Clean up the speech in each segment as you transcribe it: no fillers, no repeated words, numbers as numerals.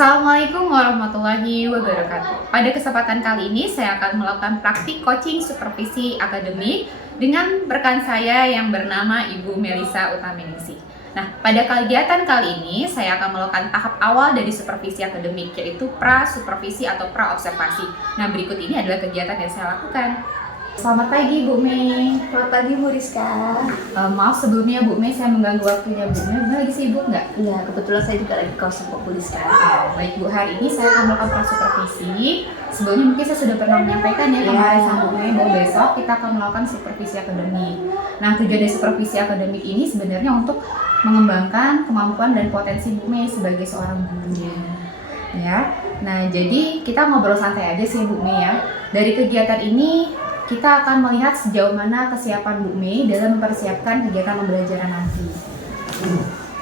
Assalamualaikum warahmatullahi wabarakatuh. Pada kesempatan kali ini saya akan melakukan praktik coaching supervisi akademik dengan rekan saya yang bernama Ibu Melisa Utaminingsih. Nah, pada kegiatan kali ini saya akan melakukan tahap awal dari supervisi akademik, yaitu pra-supervisi atau pra-observasi. Nah, berikut ini adalah kegiatan yang saya lakukan. Selamat pagi Bu Mei. Selamat pagi Bu Rizka. Maaf sebelumnya Bu Mei, saya mengganggu waktunya Bu Mei. Bu Mei lagi sibuk nggak? Iya, kebetulan saya juga lagi kosong kok Bu Rizka. Baik Bu, hari ini saya akan melakukan pra-supervisi. Sebelumnya mungkin saya sudah pernah menyampaikan ya kemarin sama Bu Mei bahwa besok kita akan melakukan supervisi akademik. Nah, tujuan dari supervisi akademik ini sebenarnya untuk mengembangkan kemampuan dan potensi Bu Mei sebagai seorang guru. Ya. Nah, jadi kita ngobrol santai aja sih Bu Mei ya. Dari kegiatan ini kita akan melihat sejauh mana kesiapan Bu Mei dalam mempersiapkan kegiatan pembelajaran nanti.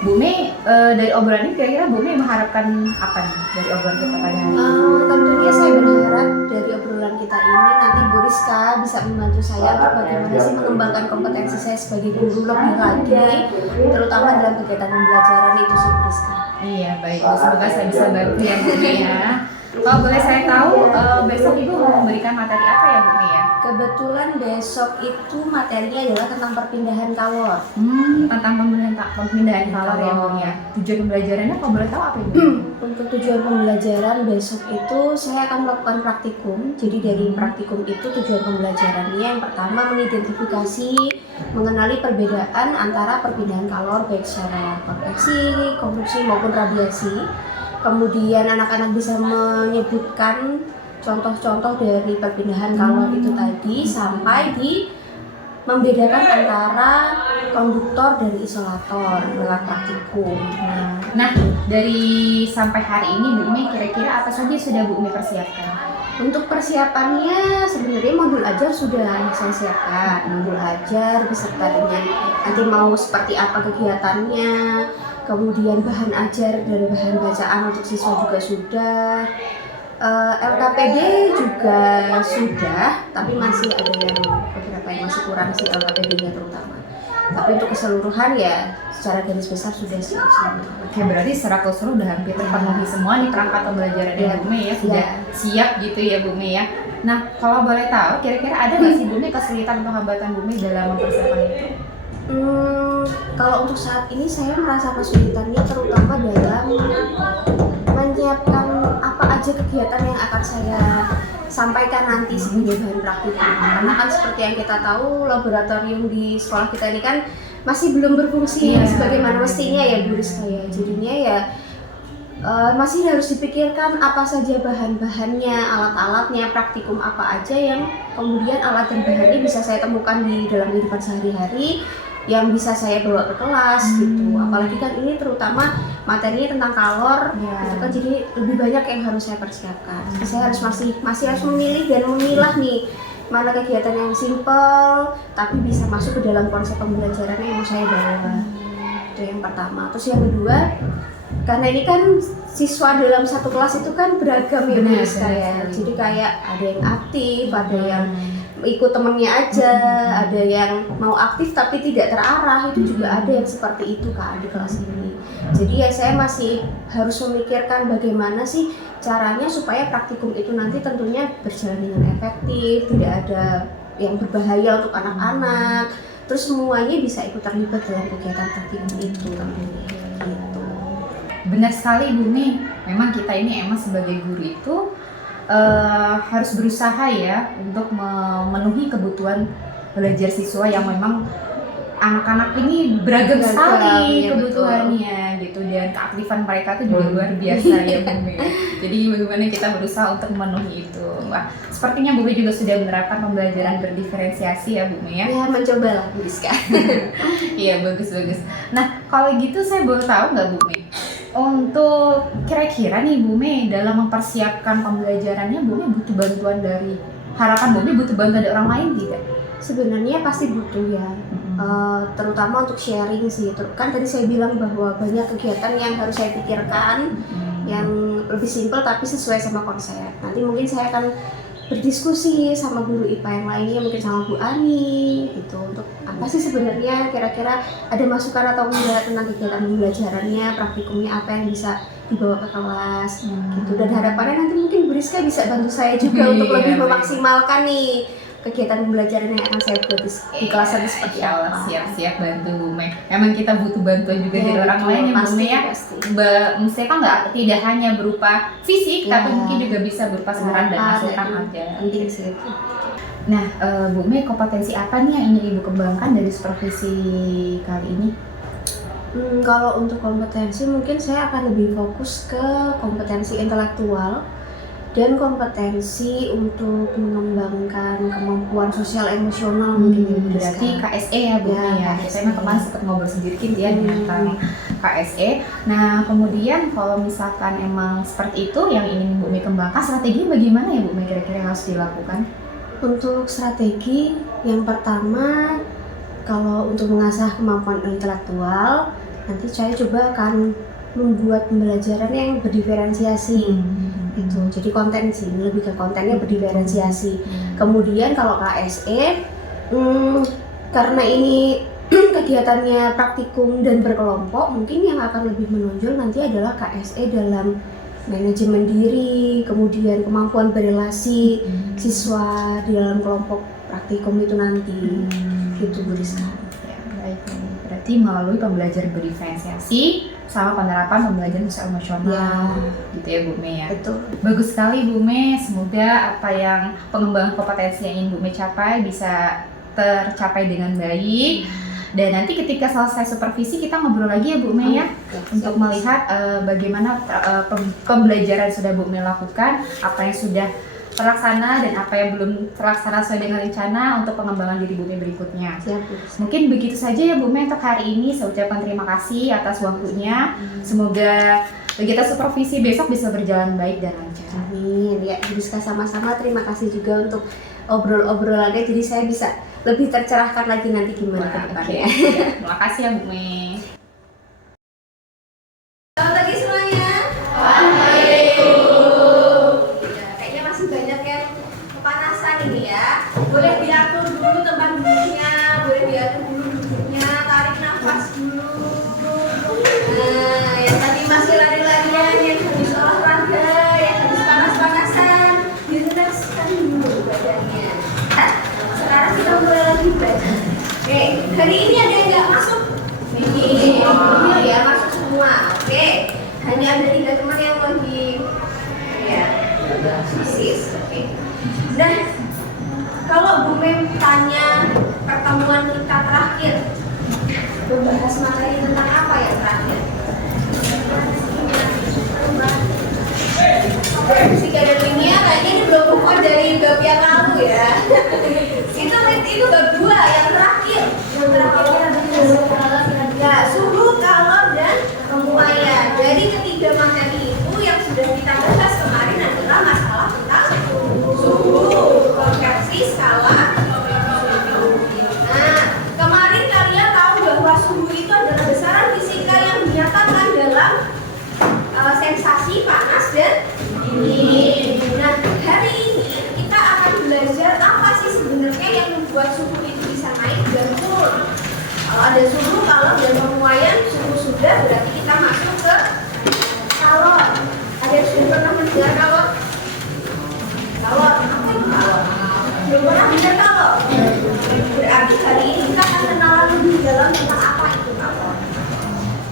Bu Mei, dari obrolan ini kira-kira Bu Mei mengharapkan apa nih dari obrolan kita pada hari ini? Tentunya saya berharap dari obrolan kita ini nanti Bu Rizka bisa membantu saya untuk bagaimana sih mengembangkan kompetensi saya sebagai guru lebih lagi, terutama dalam kegiatan pembelajaran itu sih Bu Rizka. Iya, baik. Semoga saya bisa bantu ya Bu Mei ya. Kalau boleh saya tahu, besok Ibu mau memberikan materi apa ya Bu Mei ya? Kebetulan besok itu materinya adalah tentang perpindahan kalor. Tentang perpindahan kalor ya Bu ya. Tujuan pembelajarannya kalau boleh tahu apa Ibu? Untuk tujuan pembelajaran besok itu saya akan melakukan praktikum. Jadi dari praktikum itu tujuan pembelajarannya yang pertama mengidentifikasi, mengenali perbedaan antara perpindahan kalor baik secara konveksi, konduksi maupun radiasi. Kemudian anak-anak bisa menyebutkan contoh-contoh dari perpindahan kalor itu tadi sampai di membedakan antara konduktor dan isolator lewat praktikum. Nah, dari sampai hari ini Bu Mei kira-kira apa saja sudah Bu Mei persiapkan? Untuk persiapannya sebenarnya modul ajar sudah saya siapkan. Modul ajar beserta dengan nanti mau seperti apa kegiatannya, kemudian bahan ajar dan bahan bacaan untuk siswa juga sudah. LKPD juga sudah, tapi masih ada yang beberapa yang masih kurang sih LKPD-nya terutama. Tapi untuk keseluruhan ya secara garis besar sudah siap semua. Oke, berarti secara keseluruhan udah hampir terpenuhi semua nih perangkat pembelajaran Bu Mei ya, sudah siap gitu ya Bu Mei ya. Nah, kalau boleh tahu kira-kira ada nggak sih Bu Mei kesulitan atau hambatan Bu Mei dalam mempersiapkan itu? Kalau untuk saat ini saya merasa kesulitannya terutama dalam menyiapkan apa aja kegiatan yang akan saya sampaikan nanti sebagai bahan praktikum. Karena kan seperti yang kita tahu laboratorium di sekolah kita ini kan masih belum berfungsi sebagaimana mestinya ya Bu Rizka ya. Jadinya ya masih harus dipikirkan apa saja bahan-bahannya, alat-alatnya, praktikum apa aja yang kemudian alat dan bahannya bisa saya temukan di dalam kehidupan sehari-hari yang bisa saya bawa ke kelas gitu. Apalagi kan ini terutama materinya tentang kalor, itu kan jadi lebih banyak yang harus saya persiapkan. Jadi saya harus masih harus memilih dan memilah nih mana kegiatan yang simple tapi bisa masuk ke dalam konsep pembelajaran yang mau saya bawa. Itu yang pertama. Terus yang kedua, karena ini kan siswa dalam satu kelas itu kan beragam ya Bu Rizka ya. Jadi kayak ada yang aktif, ada yang ikut temennya aja, ada yang mau aktif tapi tidak terarah, itu juga ada yang seperti itu kan di kelas ini. Jadi ya saya masih harus memikirkan bagaimana sih caranya supaya praktikum itu nanti tentunya berjalan dengan efektif, tidak ada yang berbahaya untuk anak-anak, terus semuanya bisa ikut terlibat dalam kegiatan praktikum itu tentunya. Gitu. Benar sekali Bu Mei, memang kita ini emang sebagai guru itu harus berusaha ya untuk memenuhi kebutuhan belajar siswa yang memang anak-anak ini beragam sekali kebutuhannya gitu, dan keaktifan mereka tuh juga luar biasa ya Bu Mei. Jadi bagaimana kita berusaha untuk memenuhi itu. Wah, sepertinya Bu Mei juga sudah menerapkan pembelajaran berdiferensiasi ya Bu Mei ya. Ya mencoba lah Bu Rizka. Iya, bagus-bagus. Nah, kalau gitu saya boleh tahu nggak Bu Mei? Untuk kira-kira nih Bu Mei dalam mempersiapkan pembelajarannya Bu Mei butuh bantuan dari harapan Bu Mei butuh bantuan dari orang lain tidak? Sebenarnya pasti butuh ya, terutama untuk sharing sih. Kan tadi saya bilang bahwa banyak kegiatan yang harus saya pikirkan, yang lebih simpel tapi sesuai sama konsep. Nanti mungkin saya akan berdiskusi sama guru IPA yang lainnya, mungkin sama Bu Ani gitu, untuk apa sih sebenarnya kira-kira ada masukan atau enggak tentang kegiatan pembelajarannya, praktikumnya apa yang bisa dibawa ke kelas gitu. Dan harapannya nanti mungkin Bu Rizka bisa bantu saya juga untuk lebih Iya, memaksimalkan nih kegiatan pembelajaran yang akan saya buat di kelas nanti seperti Insya Allah apa. siap-siap bantu Bu Mei. Emang kita butuh bantuan juga dari orang betul, lain ya Bu pasti, Mei ya. pasti. Misalnya kan nggak tidak hanya berupa fisik, Ya. tapi mungkin juga bisa berupa saran dan masukan aja. Penting sih. Nah, Bu Mei, kompetensi apa nih yang ingin Ibu kembangkan dari supervisi kali ini? Kalau untuk kompetensi mungkin saya akan lebih fokus ke kompetensi intelektual dan kompetensi untuk mengembangkan kemampuan sosial emosional mungkin ya, Bu Rizka. Berarti KSE ya Bu Mei ya. Kita emang kemarin sempat ngobrol sedikit ya tentang KSE. Nah, kemudian kalau misalkan emang seperti itu yang ingin Bu Mei kembangkan, strategi bagaimana ya Bu Mei kira-kira yang harus dilakukan? Untuk strategi, yang pertama kalau untuk mengasah kemampuan intelektual, nanti saya coba akan membuat pembelajaran yang berdiferensiasi gitu. Jadi konten sih, lebih ke kontennya berdiferensiasi. Kemudian kalau KSE, karena ini kegiatannya praktikum dan berkelompok, mungkin yang akan lebih menonjol nanti adalah KSE dalam manajemen diri, kemudian kemampuan berelasi siswa di dalam kelompok praktikum itu nanti. Gitu Bu Rizka. Ya, baik. Berarti melalui pembelajaran berdiferensiasi sama penerapan pembelajaran sosial emosional gitu ya Bu Mei ya. Betul. Bagus sekali Bu Mei, semoga apa yang pengembangan kompetensi yang ingin Bu Mei capai bisa tercapai dengan baik. Dan nanti ketika selesai supervisi kita ngobrol lagi ya Bu Mei ya, untuk melihat bagaimana pembelajaran sudah Bu Mei lakukan, apa yang sudah terlaksana dan apa yang belum terlaksana sesuai dengan rencana untuk pengembangan diri Bu Mei berikutnya. Siap, Bu. Mungkin begitu saja ya Bu Mei untuk hari ini. Saya ucapkan terima kasih atas waktunya. Semoga kegiatan supervisi besok bisa berjalan baik dan lancar. Amin. Ya, Bu Rizka sama-sama. Terima kasih juga untuk obrol-obrolannya. Jadi saya bisa lebih tercerahkan lagi nanti gimana ke depannya. Terima kasih ya Bu Mei. Selamat pagi semuanya. Kayaknya masih banyak yang kepanasan ini ya. Boleh diatur dulu tempat duduknya, boleh diatur dulu duduknya, tarik nafas dulu. Nah, yang tadi masih lari-larian, yang habis olahraga, yang habis panas-panasan, direlakskan dulu badannya. Sekarang kita mulai lagi belajar. Oke, hari ini ada yang nggak masuk? Ini ya masuk semua. Oke, hanya ada 3 teman yang lagi ya sis. Oke. Nah, kalau Bu Mem tanya pertemuan kita terakhir membahas materi tentang apa yang terakhir? Fisika dan kimia kayaknya ini belum keluar dari bab yang lalu ya. itu bab 2 yang terakhir. Yang terakhirnya ya suhu, kalor dan pemuaian. Dari ketiga materi itu yang sudah kita bahas kemarin adalah masalah tentang suhu, konversi, skala. Nah, kemarin kalian tahu bahwa suhu itu adalah besaran fisika yang dinyatakan dalam sensasi panas dan dingin. Nah, hari ini kita akan belajar apa sih sebenarnya yang membuat suhu itu bisa naik dan turun. Kalau ada suhu, kalor dan pemuaian, suhu sudah berarti kita masuk ke kalor. Ada yang sudah pernah mendengar kalor? Kalor, apa itu kalor? Belum pernah dengar kalor? Berarti hari ini kita akan kenalan lebih dalam tentang apa itu kalor.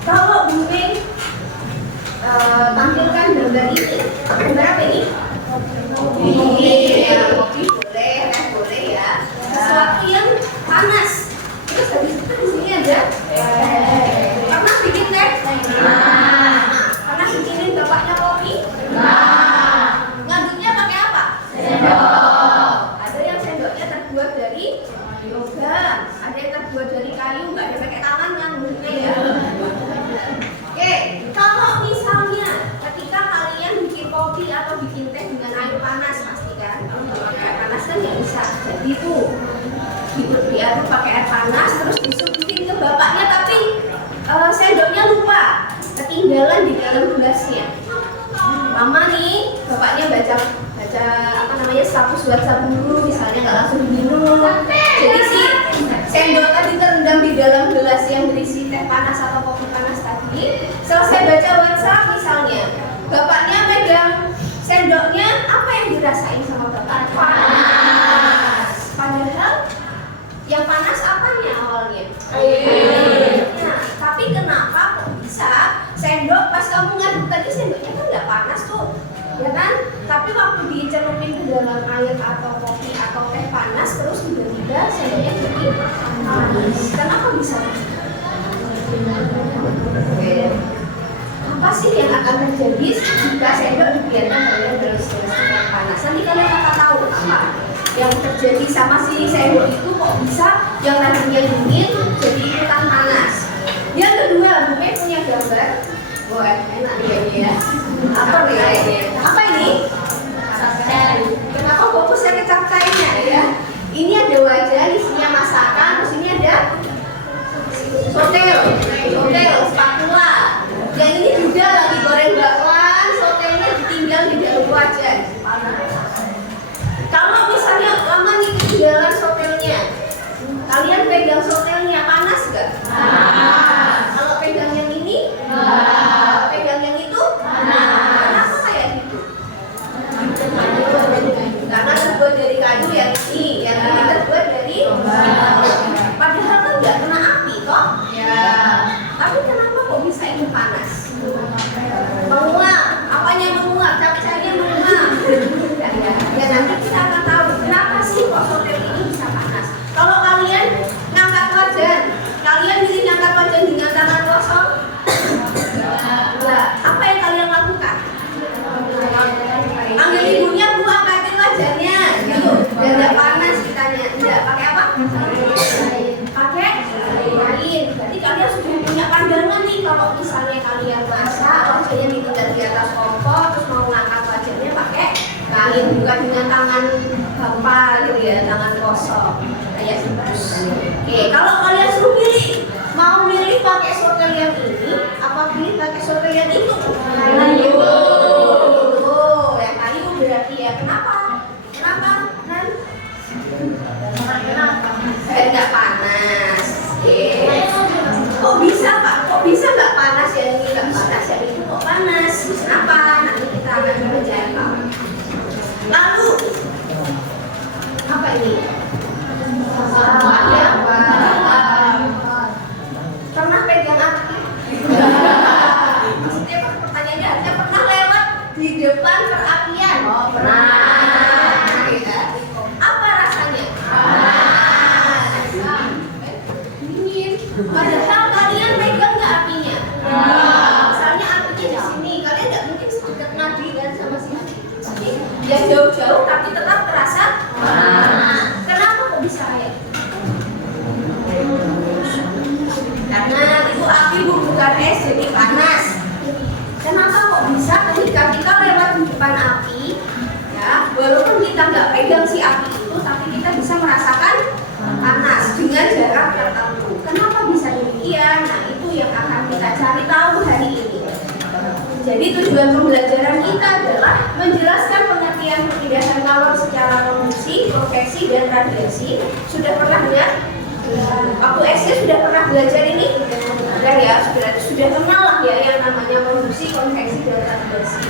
Kalau Bu Mei tampilkan gambar ini, gambar apa ini? Kopi, ya, kopi boleh, teh boleh ya. Sesuatu yang panas. Terus habis itu di sini ada pernah bikin teh? Pernah bikinin bapaknya kopi? Ngaduknya pakai apa? Sendok. Ada yang sendoknya terbuat dari logam, ada yang terbuat dari kayu, nggak ada pakai tangan ngaduknya ya. Oke, kalau misalnya ketika kalian bikin kopi atau bikin teh dengan air panas pasti kan, kalau nggak pakai air panas kan nggak bisa. Jadi tuh diaduk pakai air panas terus disuguhin ke bapaknya, tapi sendoknya lupa, ketinggalan di dalam gelasnya. Mama nih, bapaknya baca apa namanya status WhatsApp dulu, misalnya nggak langsung minum. Jadi si sendok tadi terendam di dalam gelas yang berisi teh panas atau kopi panas tadi. Selesai baca WhatsApp misalnya, bapaknya megang sendoknya, apa yang dirasain sama bapak? Panas. Padahal yang panas apanya awalnya? Nah, tapi kenapa kok bisa sendok pas kamu ngaduk tadi sendoknya kan nggak panas tuh, ya kan? Tapi waktu dicelupin ke dalam air atau kopi atau teh panas, terus tiba-tiba sendoknya jadi panas. Kenapa bisa? Apa sih yang akan terjadi jika sendok dibiarkan berada dalam situasi yang panas? Nanti kalian akan tahu apa yang terjadi sama si sendok itu kok bisa yang tadinya dingin jadi ikutan panas. Yang kedua, Bu Mei punya gambar. Wah, enak dia ini ya. Apa nih? Apa ini? Capcay. Kenapa fokusnya ke capcaynya ya? Ini ada wajah, isinya masakan, terus ini ada sotel, spatula. Yang ini juga lagi goreng bakwan, sotelnya ditinggal di dalam wajan. Kalau misalnya lama nih ketinggalan sotelnya, kalian pegang sotelnya panas gak? Kalau pegang yang ini, pegang yang itu, kenapa kayak gitu? Karena terbuat dari kayu yang ini terbuat dari padahal kan nggak kena api toh? Tapi kenapa kok bisa ini panas? Menguap, apanya menguap? Capcaynya menguap. Ya nanti kita akan tahu kenapa sih kok sotel ini bisa panas. Kalau kalian ngangkat wajan, kalian bisa ngangkat wajan dengan tangan kosong? Apa yang kalian lakukan? Panggil ibunya, Bu, angkatin wajannya, gitu. Biar nggak panas ditanya. Enggak, pakai apa? Pakai kain. Berarti kalian sudah punya pandangan nih kalau misalnya kalian masak, wajannya ditinggal di atas kompor, terus mau ngangkat wajannya pakai kain, bukan dengan tangan hampa gitu ya, tangan kosong. Kayak gitu. Oke, kalau kalian suruh pilih, mau milih pakai sotel yang ini, apa pilih pakai sotel yang itu? Yang kayu berarti ya. Kenapa? Nan? Nggak panas. Oke. Kok bisa Pak? Kok bisa nggak panas ya ini nggak panas ya itu kok panas? Kenapa? Nanti kita akan coba cari tahu. Lalu apa ini? Pernah pegang api? Maksudnya pertanyaannya harusnya pernah lewat di depan perapian? Oh pernah. Ya. Apa rasanya? Dingin. Padahal kalian pegang nggak apinya? Misalnya apinya di sini, kalian nggak mungkin sedekat nadi kan sama si api. Ya jauh-jauh tapi tetap terasa panas. Kenapa kok bisa kayak gitu? Karena itu api bukan es jadi panas. Kenapa kok bisa ketika kita lewat di depan api, ya walaupun kita nggak pegang si api itu, tapi kita bisa merasakan panas dengan jarak tertentu. Kenapa bisa demikian? Nah itu yang akan kita cari tahu hari ini. Jadi tujuan pembelajaran kita adalah menjelaskan pengertian perpindahan kalor secara konveksi, konveksi, dan radiasi. Sudah pernah dengar? Waktu SD sudah pernah belajar ini? Sudah ya, sudah kenal lah ya yang namanya konveksi, konveksi, dan radiasi.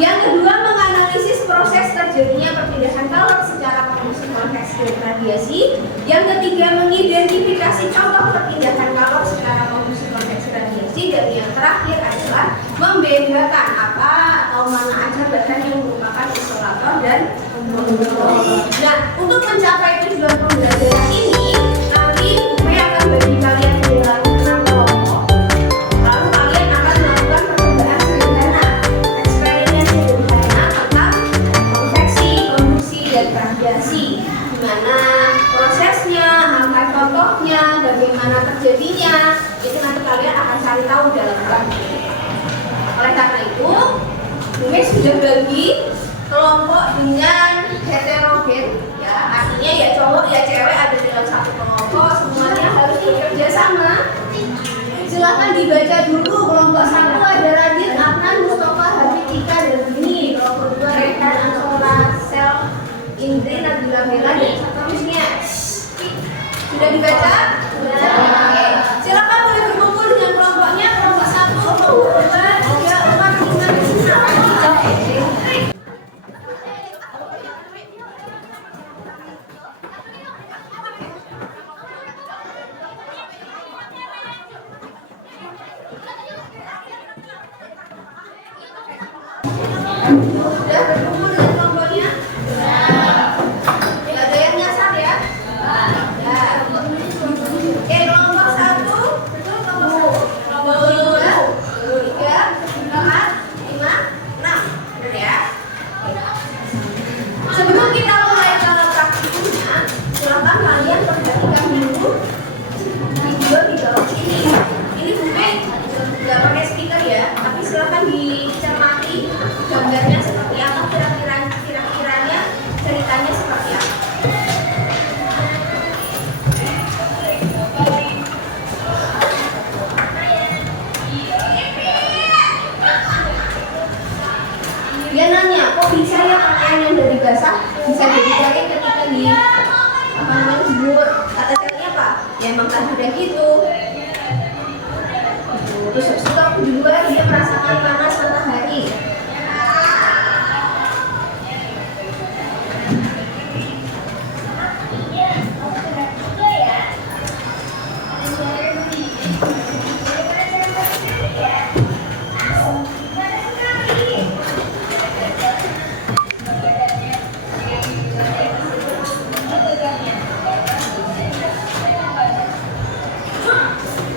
Yang kedua, menganalisis proses terjadinya perpindahan kalor secara konveksi, konveksi, dan radiasi. Yang ketiga, mengidentifikasi contoh perpindahan kalor secara konveksi, konveksi, radiasi. Dan yang terakhir adalah membedakan apa atau mana aja bahan yang merupakan isolator dan konduktor. Nah, untuk mencapai tujuan pembelajaran ini, nanti Bu Mei akan bagi kalian dalam 6 kelompok. Lalu kalian akan melakukan percobaan sederhana, eksperimen sederhana tentang konveksi, konduksi, dan radiasi. Gimana prosesnya, apa contohnya, bagaimana terjadinya, itu nanti kalian akan cari tahu dalam kelompok. Oleh karena itu, Bu Mei sudah bagi kelompok dengan heterogen, ya artinya ya cowok ya cewek ada dalam satu kelompok, semuanya harus bekerja sama. Silakan dibaca dulu. Kelompok 1 ada Radit, Adnan, Mustafa, Habib, Tika, dan Bini. Kelompok 2 Rehan, Ansola, Sel, Bella dan seterusnya. Sudah dibaca? Oke. Silakan boleh berkumpul dengan kelompoknya. Kelompok 1, kelompok 2, 3, 4, 5, 6. Sudah berkumpul dengan kelompoknya? Tidak ada yang nyasar ya? Ya. Oke, kelompok 1, betul kelompok 2, 3, 4, 5, 6. Benar ya? Sebelum kita mulai ke praktikumnya, silakan kalian perhatikan dulu video di bawah sini. Ini bukan nggak pakai stiker ya, tapi silakan dicermati gambarnya seperti apa, kira-kiranya ceritanya seperti apa. Dia nanya, kok bisa ya pakaian yang dari basah bisa jadi kering ketika di jemur? Kata ceweknya apa? Ya emang udah gitu. Terus habis itu waktu di luar dia merasakan panas matahari.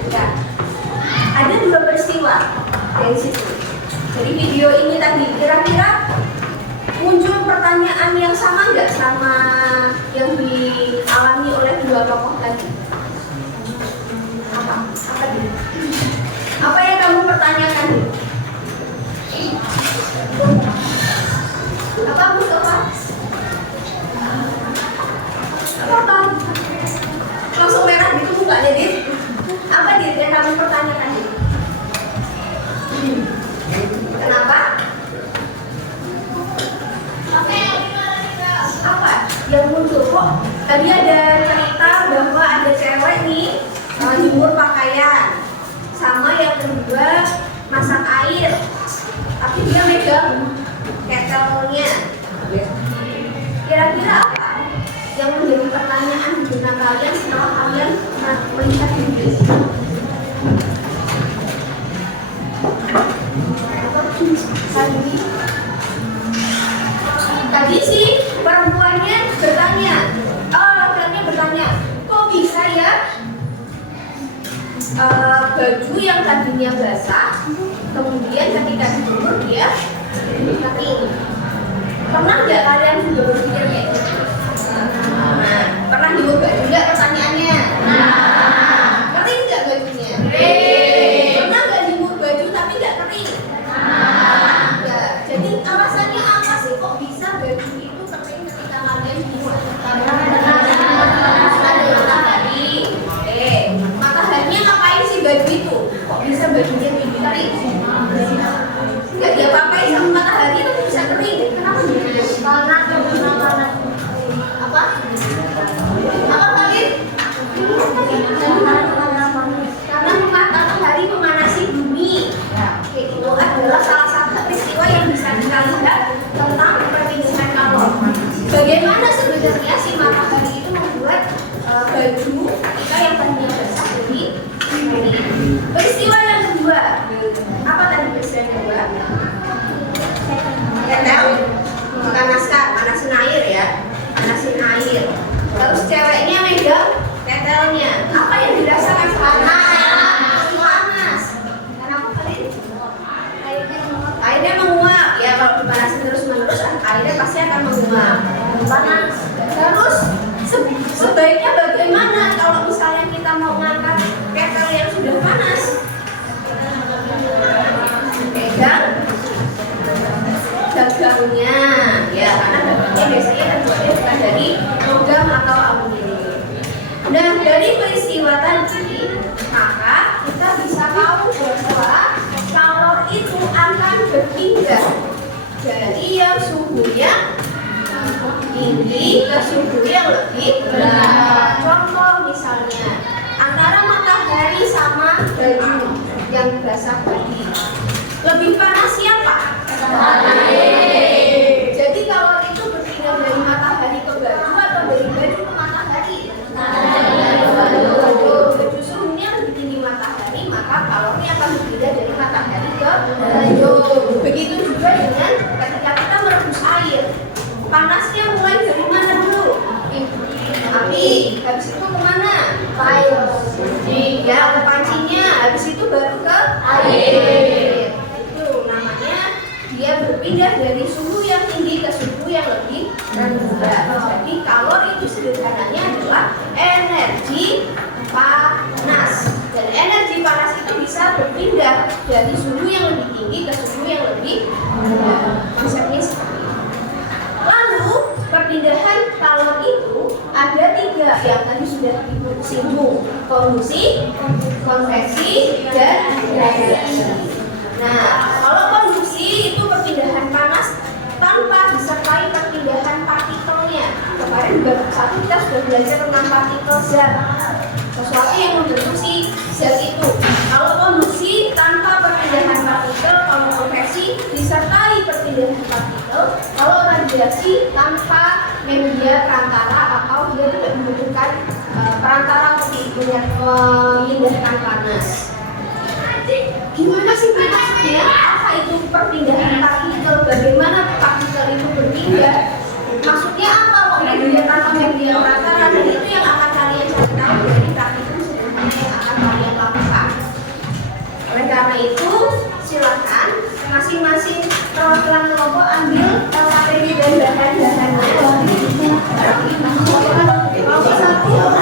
Nah, ada dua peristiwa dari situ. Jadi video ini tadi kira-kira muncul pertanyaan yang sama nggak sama yang dialami oleh dua tokoh tadi? Apa dia? Apa yang kamu pertanyakan? Apa Mustafa? Apa? Langsung merah gitu mukanya dia. Apa dia yang kamu pertanyakan? Kenapa? Apa yang muncul kok? Tadi ada cerita bahwa ada cewek nih jemur pakaian, sama yang kedua masak air, tapi dia megang ketelnya. Kira-kira apa yang menjadi pertanyaan di benak kalian setelah kalian melihat video ini? Tadi sih perempuannya bertanya, laki-lakinya bertanya, kok bisa ya baju yang tadinya basah kemudian ketika dijemur dia kering? Pernah nggak kalian juga berpikir kayak gitu? Nah, pernah jemur baju nggak pertanyaannya? Kering nggak bajunya? Pernah nggak jemur baju tapi nggak kering? Nggak. Jadi alasannya apa sih kok bisa baju itu kering ketika kalian jemur? Matahari. Mataharinya ngapain sih baju itu? Kok bisa bajunya jadi kering? Nggak diapa-apain sama matahari tapi bisa kering. Kenapa? Apa? Apa baju yang basah tadi. Lebih panas siapa? Jadi kalor itu berpindah dari matahari ke baju atau dari baju ke matahari? Baju suhunya lebih tinggi matahari, maka kalornya akan berpindah dari matahari ke baju. Begitu juga dengan ketika kita merebus air. Panasnya mulai dari mana dulu? Api. Habis itu kemana? Air. Ya, ke pancinya. Habis itu baru ke air. Itu namanya dia berpindah dari suhu yang tinggi ke suhu yang lebih rendah. Jadi kalor itu sederhananya adalah energi panas. Dan energi panas itu bisa berpindah dari suhu yang lebih tinggi ke suhu yang lebih rendah. Konsepnya seperti itu. Lalu perpindahan kalor itu ada 3 yang tadi sudah disinggung: konduksi, konveksi, dan radiasi. Nah, kalau konduksi itu perpindahan panas tanpa disertai perpindahan partikelnya. Kemarin di bab 1 kita sudah belajar tentang partikel zat, sesuatu yang membentuk si zat itu. Kalau konduksi tanpa perpindahan partikel, kalau konveksi disertai perpindahan partikel, kalau radiasi tanpa media perantara atau dia tidak membutuhkan perantara untuk memindahkan panas. Gimana sih maksudnya? Apa itu perpindahan partikel? Bagaimana partikel itu berpindah? Maksudnya apa? Kok media tanpa media perantara? Dan itu yang akan kalian cari tahu dari praktikum sebenarnya yang akan kalian lakukan. Oleh karena itu, silakan masing-masing perwakilan kelompok ambil materi dan bahan-bahannya. Kelompok 7 praktikum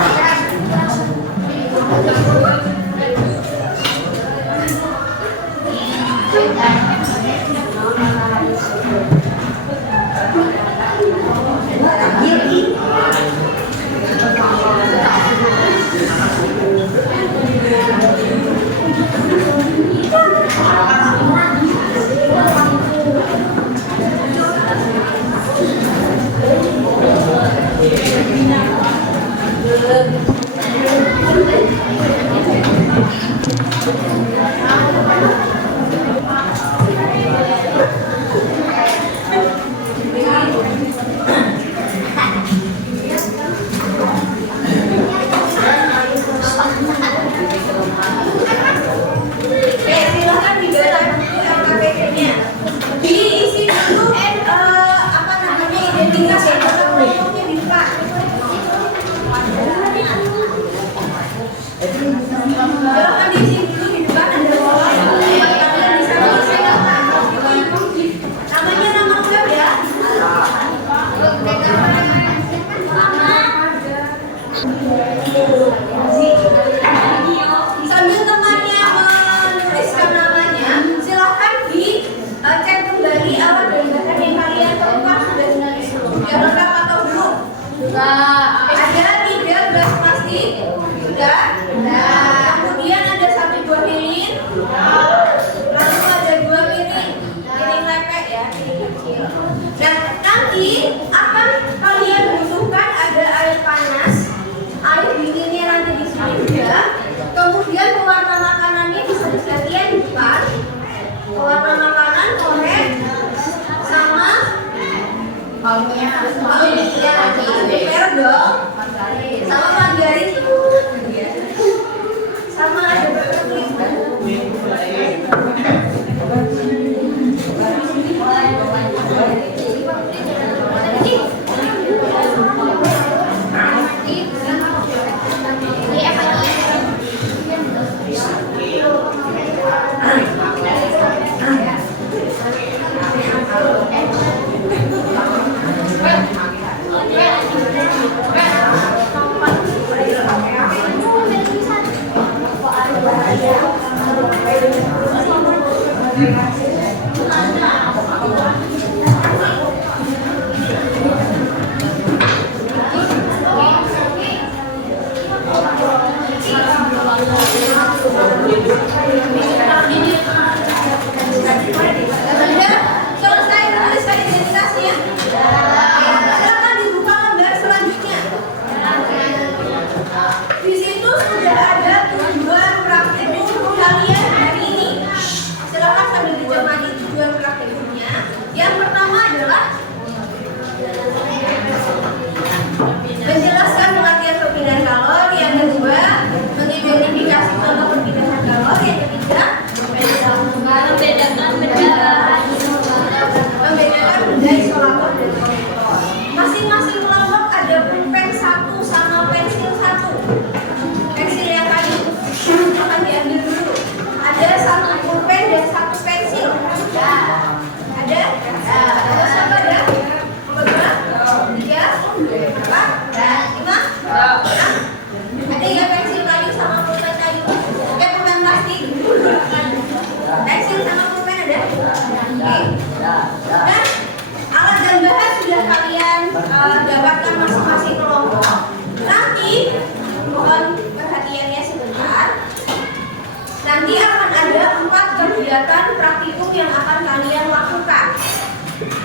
kegiatan praktikum yang akan kalian lakukan.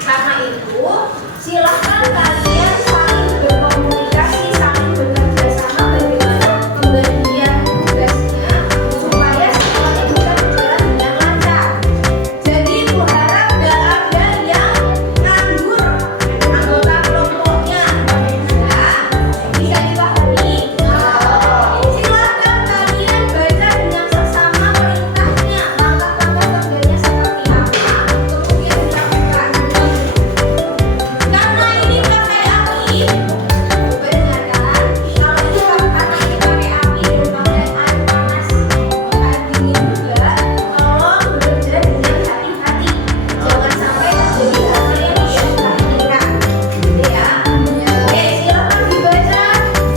Karena itu, silakan kalian saling berkomunikasi, saling bekerja sama bagaimana pembagian tugasnya supaya semuanya bisa berjalan dengan lancar. Jadi Bu harap gak ada yang nganggur anggota kelompoknya. Nah, bisa dipahami? Silakan kalian baca dengan seksama perintahnya, langkah-langkah kerjanya seperti apa, kemudian dilakukan. Karena ini pakai api, benar kan? Kalau ini karena ini pakai api dan pakai air panas, air dingin juga, tolong bekerja dengan hati-hati. Jangan sampai terjadi hal yang tidak diinginkan. Gitu ya. Oke, silakan dibaca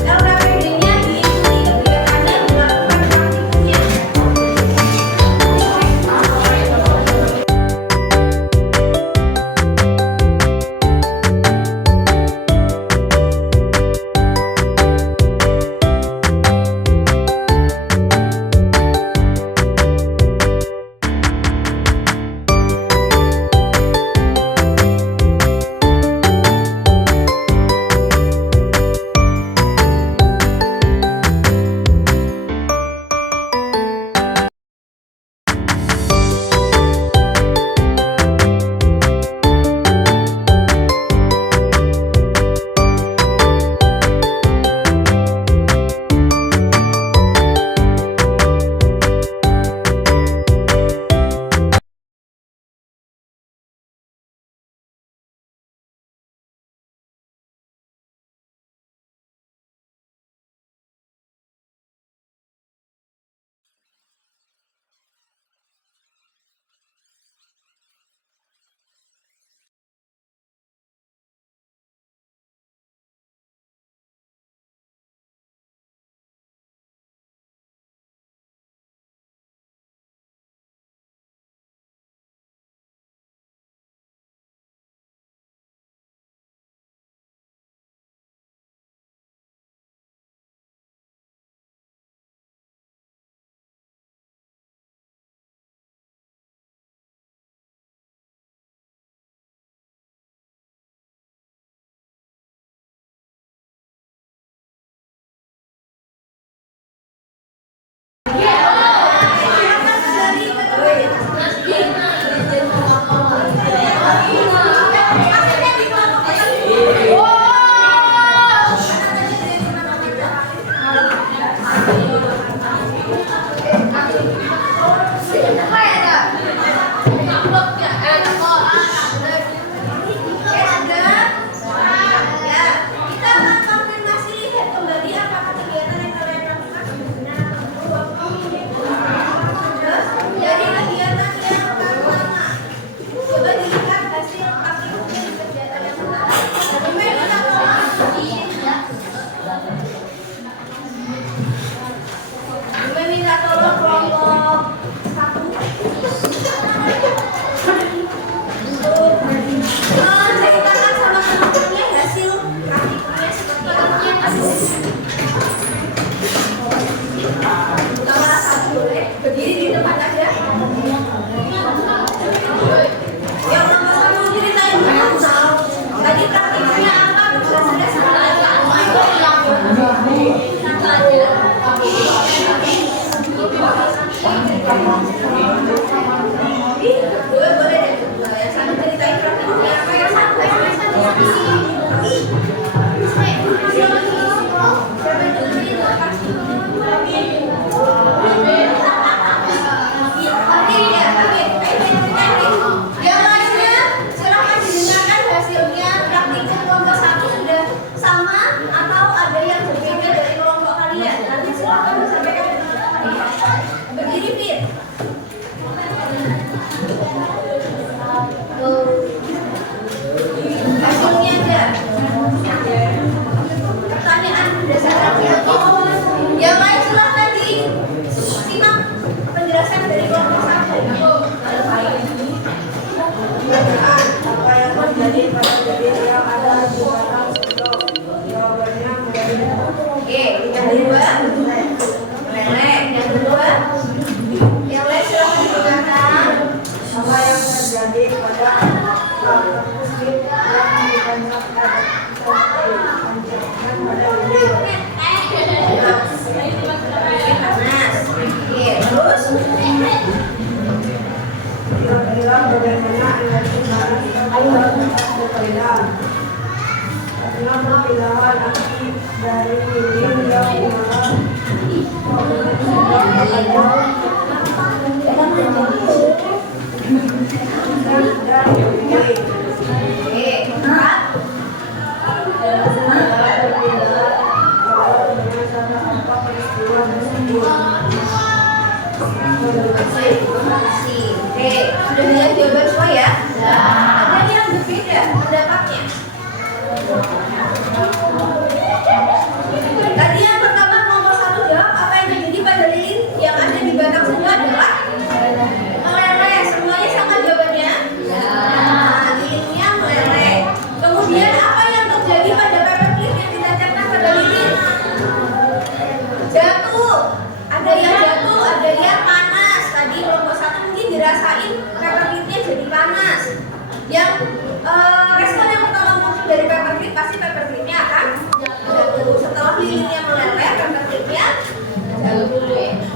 LKPD-nya, diikuti kegiatannya, dilakukan praktikumnya. Berdiri, Fit. Karena perpindahan api dari lilin yang menyala sudah lihat jawaban semua ya? Ada yang berbeda pendapatnya. Tadi yang pertama nomor 1 jawab apa yang terjadi pada lilin yang ada di batang semua adalah meleleh. Semuanya sama jawabannya? Nah, lilinnya meleleh. Kemudian apa yang terjadi pada paperclip yang ditancapkan pada lilin? Jatuh. Ada yang jatuh, ada yang panas. Tadi kelompok 1 mungkin dirasain paperclipnya jadi panas. Yang respon yang pertama muncul dari paperclip pasti paperclipnya akan jatuh. Setelah lilinnya meleleh, paperclipnya jatuh.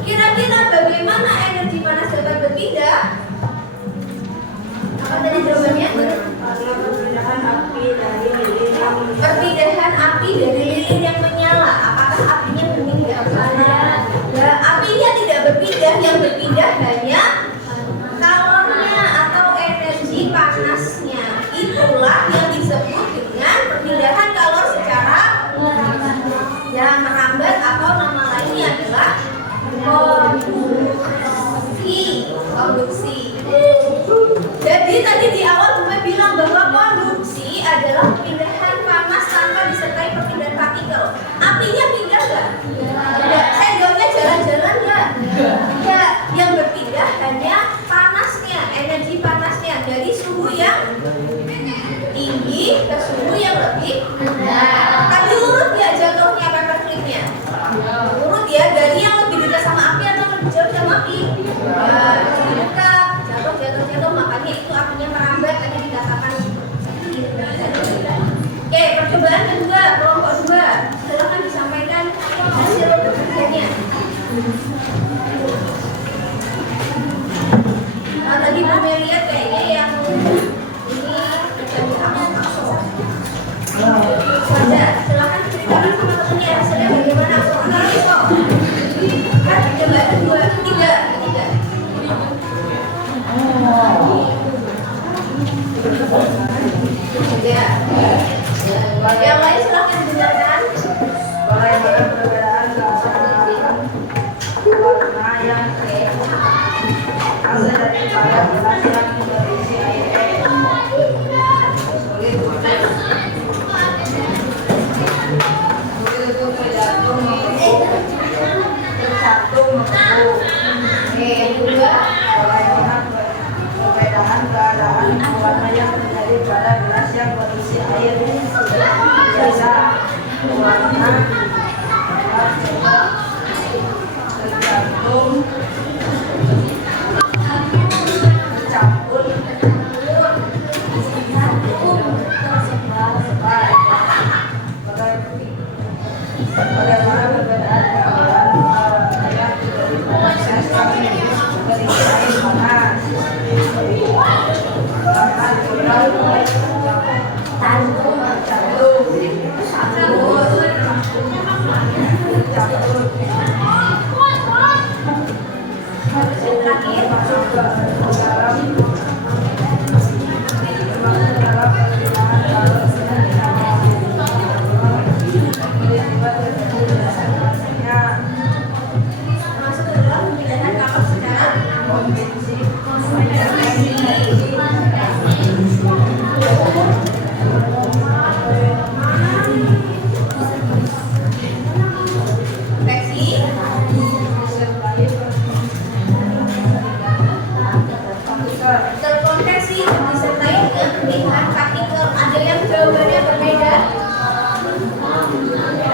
Kira-kira bagaimana energi panas dapat berpindah? Apa tadi jawabannya? karena perpindahan api dari lilin yang Perpindahan api dari lilin yang menyala. Apakah apinya berpindah? Ya, apinya tidak berpindah. Yang berpindah hanya kalornya atau energi panasnya. Itulah yang disebut dengan perpindahan kalor secara yang merambat atau nama lainnya adalah konduksi. Jadi tadi di awal gue bilang bahwa konduksi adalah perpindahan panas tanpa disertai perpindahan partikel. Apinya pindah nggak? Tidak. Saya jawabnya jalan-jalan nggak? Tidak. Yang berpindah hanya panasnya, energi panasnya dari suhu yang tinggi ke suhu yang lebih rendah. Tapi urut ya jatuhnya paperclipnya. Urut ya dari yang lebih dekat sama api atau lebih jauh sama api. Lebih dekat, jatuh, makanya itu apinya merambat, tadi dikatakan. Oke, percobaan kedua, kelompok 2. Silakan disampaikan hasil kerjanya. Nah, tadi Bu lihat kayaknya yang ini terjadi langsung. Saja, silakan ceritakan sama temennya hasilnya bagaimana. Kan percobaan kedua, ketiga. Ya. Yang lain silakan dijelaskan. bagaimana perbedaan warna yang hasil daripada gelas yang berisi air. Yang kedua, Bagaimana perbedaan keadaan warna yang terjadi pada gelas yang berisi air biasa warna tergantung tercampur bagaimana perbedaan keadaan warna yang terjadi pada gelas yang berisi air panas masuk ke dalam pemilihan kalor secara konveksi. Terkonveksi disertai dengan perpindahan partikel. Ada yang jawabannya berbeda?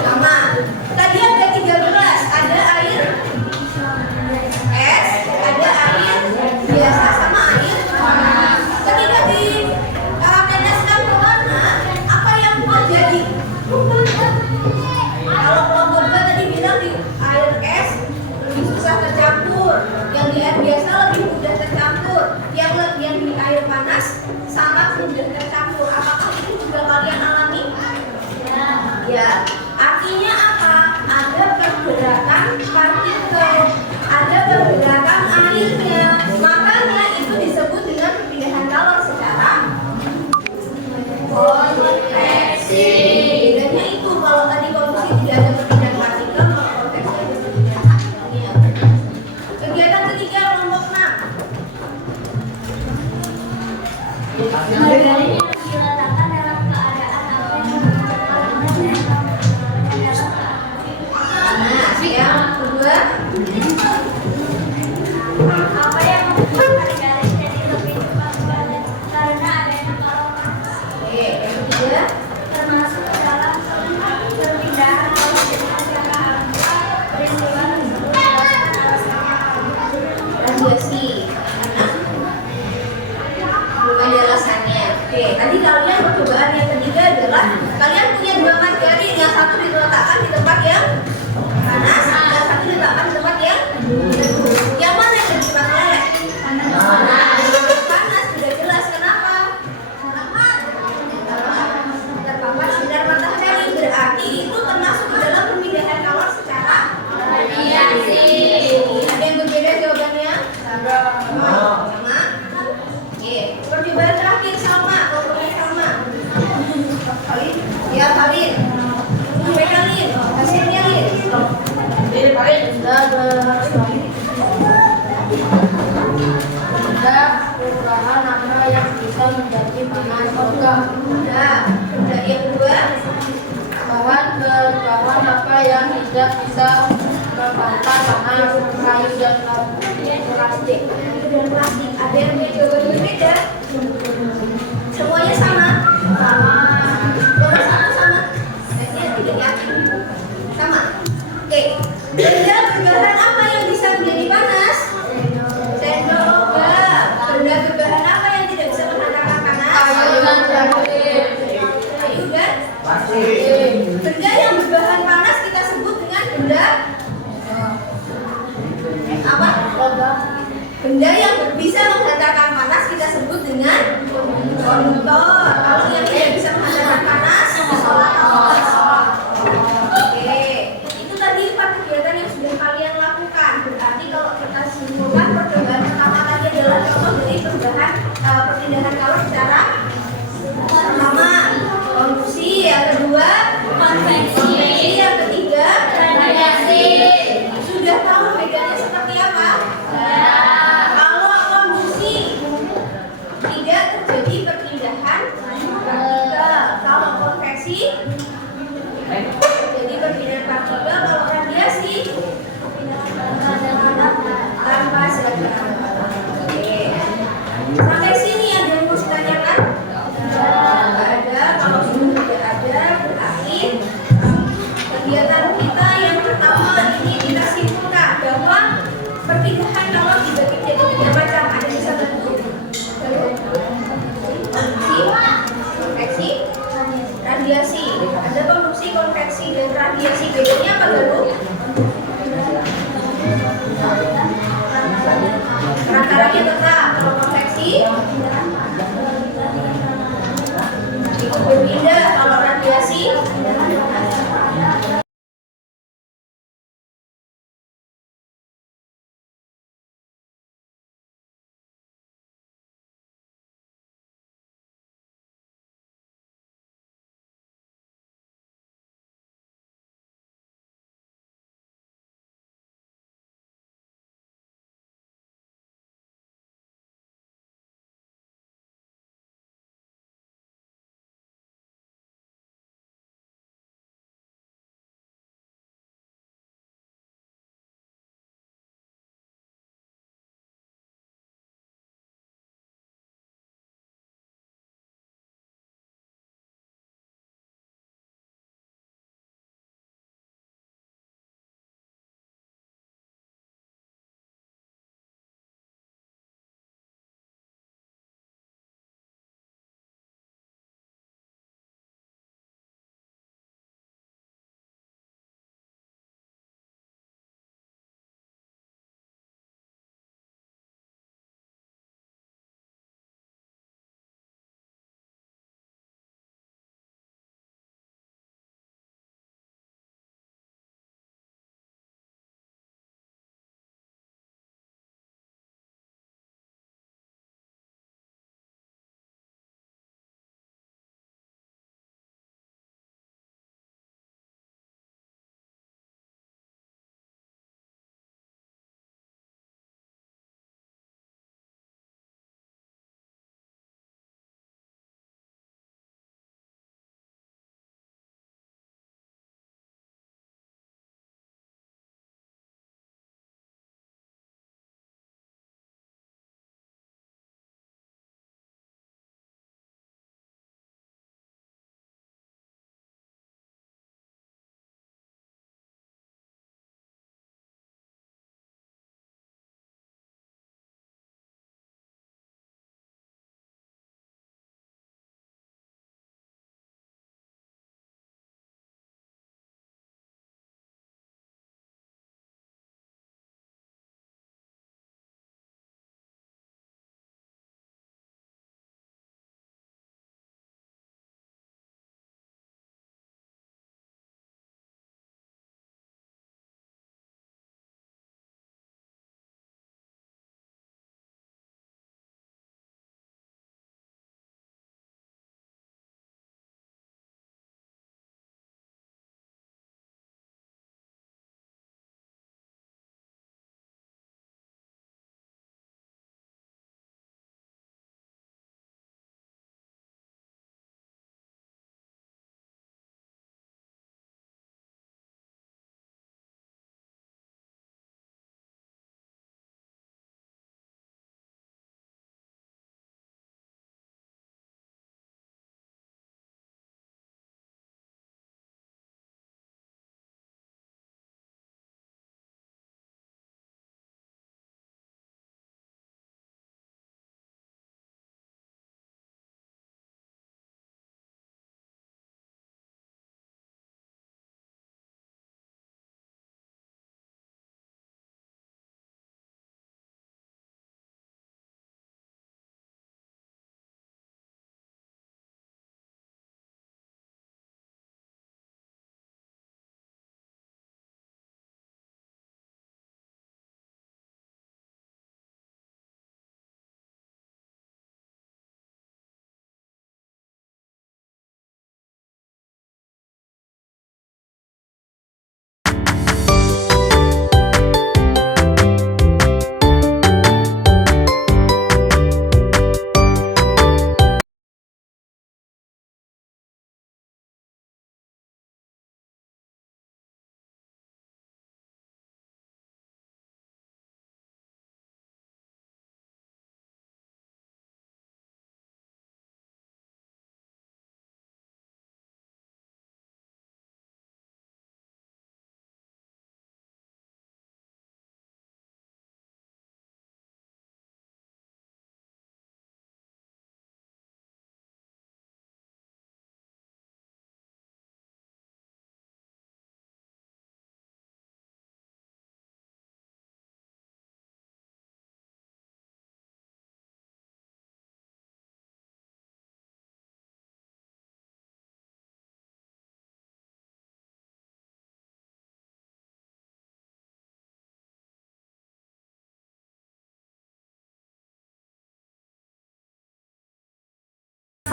Sama. Tadi ada 3 gelas, ada air es, ada air biasa sama air panas. Ketika diteteskan ke warna, apa yang terjadi? Kalau kelompok 2 tadi bilang di air es lebih susah tercampur, yang di air biasa lebih mudah tercampur, yang di air panas panas sangat mudah tercampur. Apakah itu juga kalian alami? Ya. Artinya apa? Ada pergerakan partikel, ada pergerakan airnya. Makanya itu disebut dengan perpindahan kalor secara konveksi. Bedanya itu kalau tadi konveksi tidak ada perpindahan partikel, kalau konveksi ada perpindahan airnya. Kegiatan ketiga kelompok 6. Margarin yang diletakkan dalam keadaan apa yang Nah, yang kedua, apa yang membuat margarin jadi lebih cepat padat karena adanya kalor oke, yang ketiga, termasuk dalam perpindahan kalor secara hampa peristiwa tersebut dijelaskan alasannya. radiasi. Bukan di alasannya. Oke, tadi kalian percobaan yang ketiga adalah kalian punya dua margarin, yang satu diletakkan di tempat yang panas, yang satu diletakkan di tempat yang teduh. Yang mana yang lebih cepat meleleh? Panas, sudah jelas. Kenapa? Terpapar sinar matahari, berarti itu termasuk ke dalam perpindahan kalor secara radiasi. Ada yang berbeda jawabannya? Sama? Oke, percobaan terakhir sama, kelompoknya sama. Kalian? Ya, kalian. Sampai kalian, hasilnya Lin. Ada perubahan apa yang bisa menjadi panas logam. Nah, yang kedua, Bahan apa yang tidak bisa membakar panas, kayu dan plastik. dan plastik. Ada yang punya jawaban berbeda? Semuanya sama? Nomor satu sama? Saya tidak yakin. Sama? Oke. Benda berbahan apa yang bisa menjadi panas? Sendok logam. Benda berbahan apa yang tidak bisa menghantarkan panas? Kayu dan plastik. Kayu dan benda yang berbahan panas kita sebut dengan benda apa? Benda yang bisa menghantarkan panas kita sebut dengan konduktor. Kalau yang tidak bisa menghantarkan panas, isolator. Oke, itu tadi 4 kegiatan yang sudah kalian lakukan. Berarti kalau kita simpulkan, percobaan pertama tadi adalah contoh dari perpindahan kalor secara pertama konduksi, yang kedua konveksi, yang ketiga radiasi. Sudah tahu bedanya seperti apa? Kalau konduksi tidak terjadi perpindahan partikel, kalau konveksi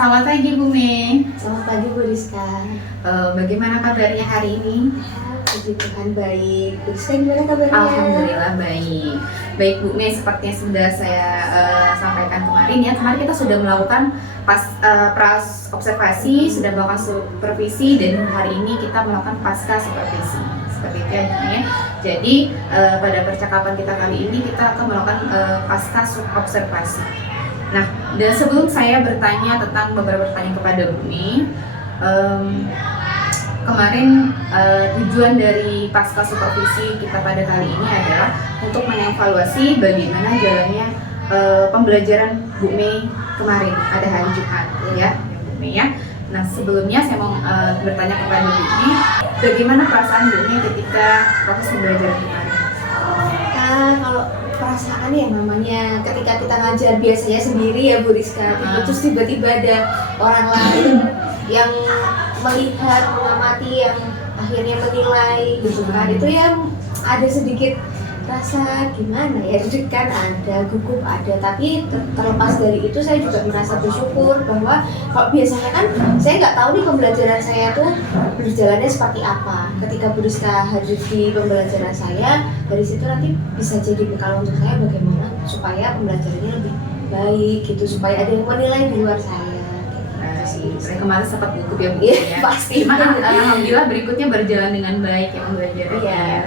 Selamat pagi Bu Mei. Selamat pagi Bu Rizka. Bagaimana kabarnya hari ini? Puji Tuhan baik. Bu Rizka gimana kabarnya? Alhamdulillah baik. Baik Bu Mei, seperti yang sudah saya sampaikan kemarin ya, kemarin kita sudah melakukan pras observasi, sudah melakukan supervisi, dan hari ini kita melakukan pasca supervisi. Seperti itu ya Bu Mei. Jadi pada percakapan kita kali ini kita akan melakukan pasca observasi. Nah, dan sebelum saya bertanya tentang beberapa pertanyaan kepada Bu Mei, kemarin tujuan dari pasca supervisi kita pada kali ini adalah untuk mengevaluasi bagaimana jalannya pembelajaran Bu Mei kemarin pada hari Jumat ya Bu Mei ya. Nah, sebelumnya saya mau bertanya kepada Bu Mei, bagaimana perasaan Bu Mei ketika proses pembelajaran kemarin? Kalau perasaan ya namanya ketika kita ngajar biasanya sendiri ya Bu Rizka, terus tiba-tiba ada orang lain yang melihat, mengamati, yang akhirnya menilai gitu kan, itu ya ada sedikit rasa gimana ya, deg-degan ada, gugup ada, tapi terlepas dari itu saya juga merasa bersyukur bahwa kalau biasanya kan saya nggak tahu nih pembelajaran saya tuh berjalannya seperti apa. Ketika Bu Rizka hadir di pembelajaran saya, dari situ nanti bisa jadi bekal untuk saya bagaimana supaya pembelajarannya lebih baik gitu, supaya ada yang menilai di luar saya. Saya kemarin sempat gugup ya Bu ya. Pasti. Cuman alhamdulillah berikutnya berjalan dengan baik ya pembelajarannya. Iya.